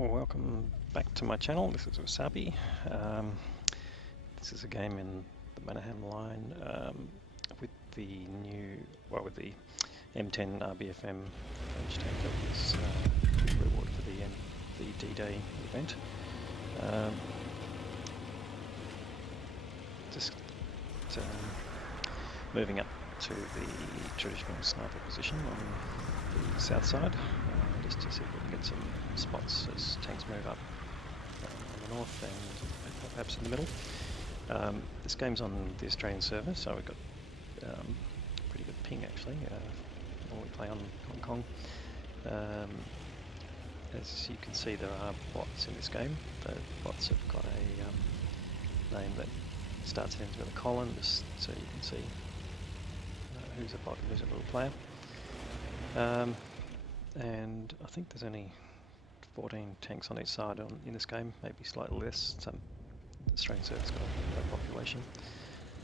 Welcome back to my channel. This is Wasabi. This is a game in the Mannerham line with the with the M10 RBFM French tank that was rewarded for the D-Day event. Just moving up to the traditional sniper position on the south side, just to see if we can get some spots as tanks move up on the north and perhaps in the middle. This game's on the Australian server, so we've got pretty good ping actually. When we play on Hong Kong. As you can see, there are bots in this game. The bots have got a name that starts and ends with a colon, just so you can see who's a bot and who's a real player. And I think there's only 14 tanks on each side in this game, maybe slightly less. Some Australian server's got a low population.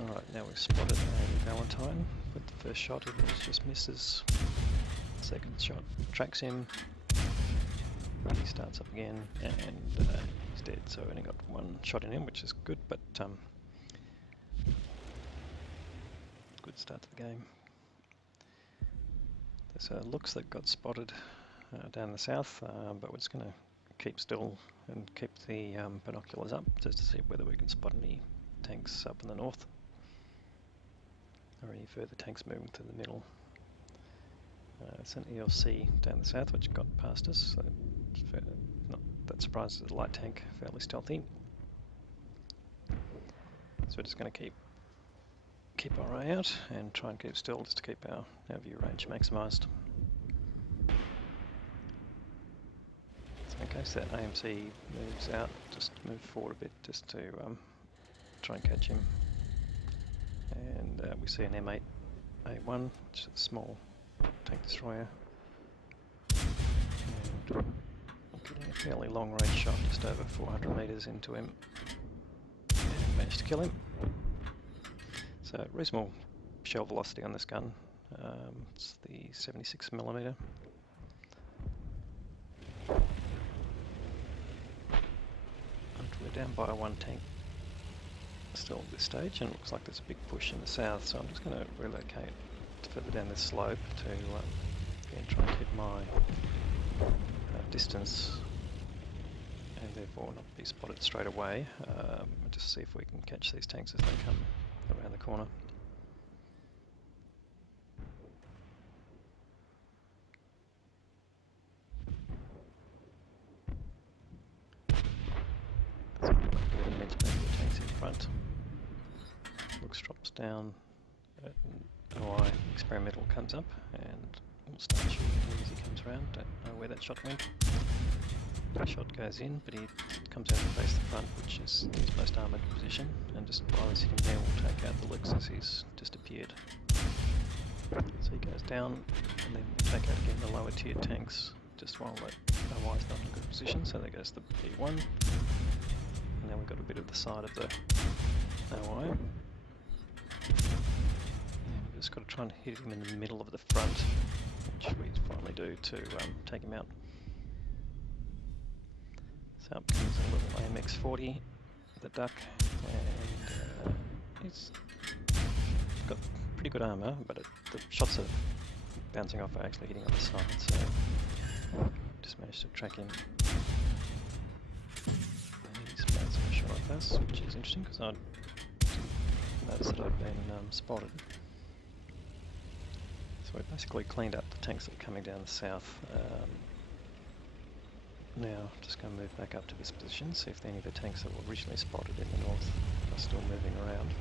Alright, now we've spotted a Valentine. With the first shot, it just misses. Second shot tracks him. He starts up again, and he's dead. So we only got one shot in him, which is good, but good start to the game. There's looks that got spotted down the south, but we're just going to keep still and keep the binoculars up just to see whether we can spot any tanks up in the north or any further tanks moving to the middle. It's an ELC down the south which got past us, so not that surprised. It's a light tank, fairly stealthy. So we're just going to keep our eye out and try and keep still just to keep our view range maximised. So in case that AMC moves out, just move forward a bit just to try and catch him. And we see an M8 A1, which is a small tank destroyer. And we're getting a fairly long range shot, just over 400 metres into him, and managed to kill him. So reasonable shell velocity on this gun. It's the 76mm. We're down by one tank still at this stage, and it looks like there's a big push in the south, so I'm just going to relocate further down this slope to again try and keep my distance and therefore not be spotted straight away. Just see if we can catch these tanks as they come around the corner. There's a immense number of tanks in front. Looks drops down. OI experimental comes up and we'll start shooting him as he comes around. Don't know where that shot went. That shot goes in, but he comes out and face the front, which is his most armoured position, and just while he's sitting there we'll take out the looks as he's just appeared. So he goes down, and then we'll take out again the lower tier tanks just while that OI is not in a good position. So there goes the B1, and now we've got a bit of the side of the OI. Just got to try and hit him in the middle of the front, which we finally do to take him out. So up comes a little AMX-40, the duck, and he's got pretty good armour, but the shots are bouncing off are actually hitting on the side, so just managed to track him. And he's bouncing a shot like us, which is interesting because I'd noticed that I'd been spotted. So we basically cleaned up the tanks that were coming down the south. Now just going to move back up to this position, see if any of the tanks that were originally spotted in the north are still moving around.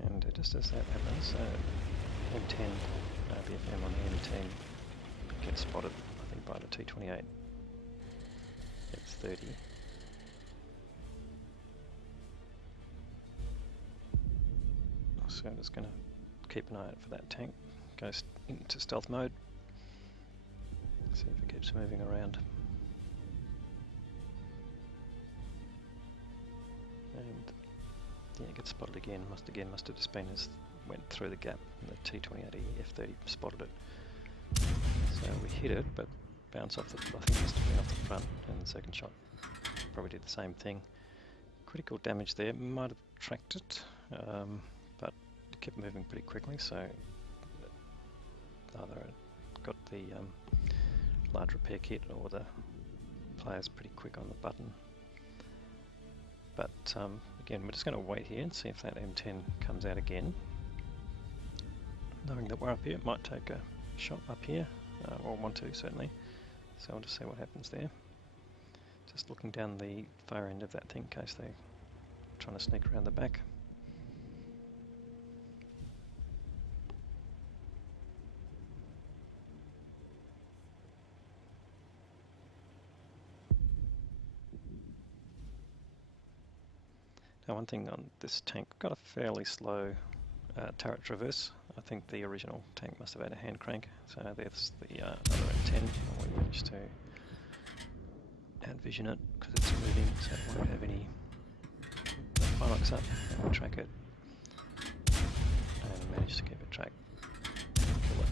And just as that happens, M10 RBFM on the M10 gets spotted, I think, by the T28. It's 30. So I'm just going to keep an eye out for that tank. Go into stealth mode. See if it keeps moving around. and yeah, it gets spotted again. Must have just been as went through the gap, and the T28E F30 spotted it. So we hit it, but bounced off the, I think it must have been off the front, and the second shot probably did the same thing. Critical damage there, might have tracked it, but it kept moving pretty quickly, so either it got the large repair kit or the player's pretty quick on the button. But again, we're just going to wait here and see if that M10 comes out again. Knowing that we're up here, it might take a shot up here, or want to certainly. So I'll just see what happens there. Just looking down the far end of that thing in case they're trying to sneak around the back. Now, one thing on this tank, got a fairly slow turret traverse. I think the original tank must have had a hand crank. So there's the other M10, and we managed to outvision it because it's moving, so it won't have any binocs up, and we track it and manage to keep it tracked and kill it.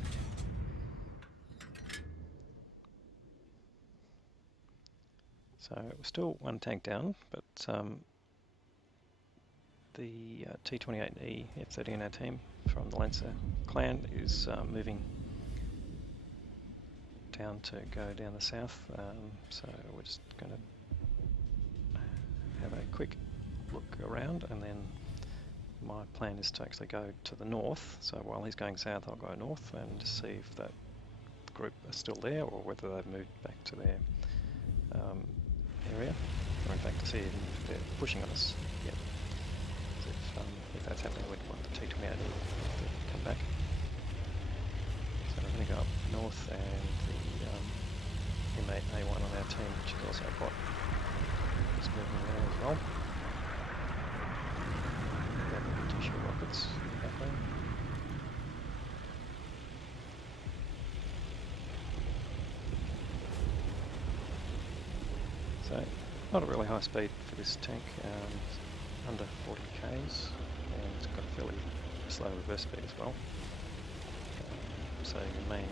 So we're still one tank down, but the T28E F30 in our team from the Lancer clan is moving down to go down the south, so we're just going to have a quick look around, and then my plan is to actually go to the north. So while he's going south, I'll go north and just see if that group are still there or whether they've moved back to their area, or in fact to see if they're pushing on us yet. If that's happening, we'd want the T28 to come back. So we're going to go up north, and the M8A1 on our team, which is also a bot, is moving around as well. We have the tissue rockets in the background. So, not a really high speed for this tank, under 40 k's, and it's got a fairly slow reverse speed as well. So your main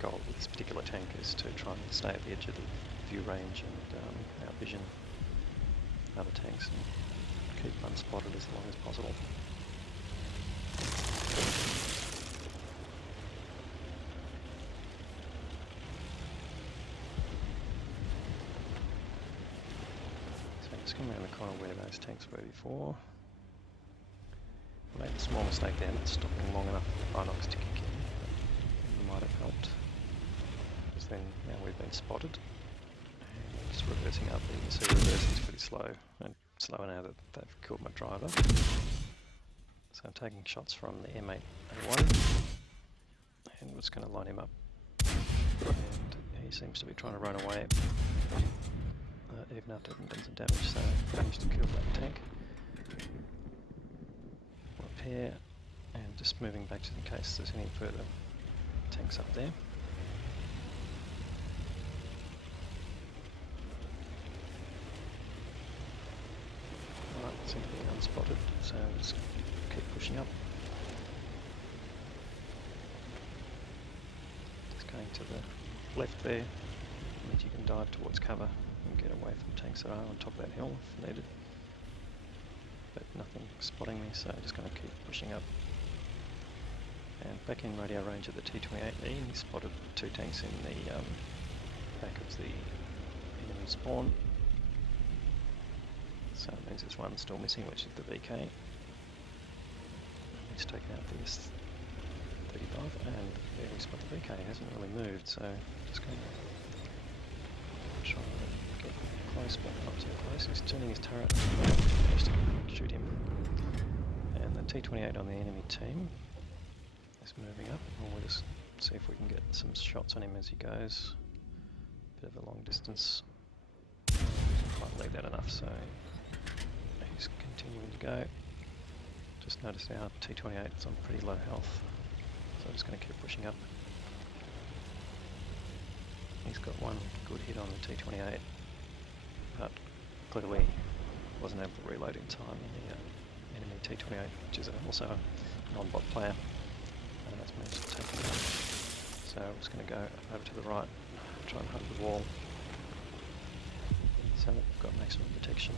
goal with this particular tank is to try and stay at the edge of the view range and outvision other tanks and keep unspotted as long as possible. Just come around the corner where those tanks were before. I made a small mistake there, not stopping long enough for the binocs to kick in, but it might have helped. Because then now we've been spotted. And just reversing up, you can see reversing is pretty slow, and slower now that they've killed my driver. So I'm taking shots from the M8A1, and we're just going to line him up. And he seems to be trying to run away. Even after having done some damage, so I managed to kill that tank. Up here, and just moving back just in case there's any further tanks up there. Alright, seem to be unspotted, so just keep pushing up. Just going to the left there, means you can dive towards cover and get away from tanks that are on top of that hill if needed. But nothing spotting me, so just going to keep pushing up. And back in radio range of the T28E, he spotted two tanks in the back of the enemy spawn. So it means there's one still missing, which is the VK. He's taken out the S35, and there we spot the VK. He hasn't really moved, so just going to try and get close, but not too close. He's turning his turret just to shoot him. And the T28 on the enemy team is moving up, and we'll just see if we can get some shots on him as he goes. Bit of a long distance. Doesn't quite leave that enough, so he's continuing to go. Just noticed our T28 is on pretty low health, so I'm just going to keep pushing up. He's got one good hit on the T28, but clearly wasn't able to reload in time on the enemy T-28, which is also a non-bot player, and that's managed to take him out. So I'm just going to go over to the right, try and hug the wall. So we've got maximum protection.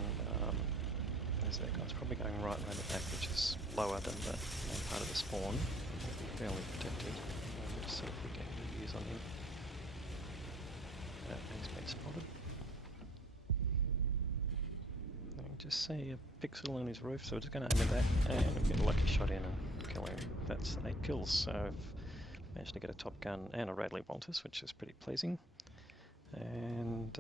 There's that guy's probably going right around the back, which is lower than the main part of the spawn. Fairly protected. We'll just see if we get any views on him. He's been spotted. You can just see a pixel on his roof, so we're just going to aim at that and we'll get a lucky shot in and kill him. That's 8 kills, so I've managed to get a Top Gun and a Radley Walters, which is pretty pleasing. And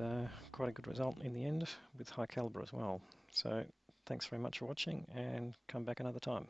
quite a good result in the end with high calibre as well. So thanks very much for watching, and come back another time.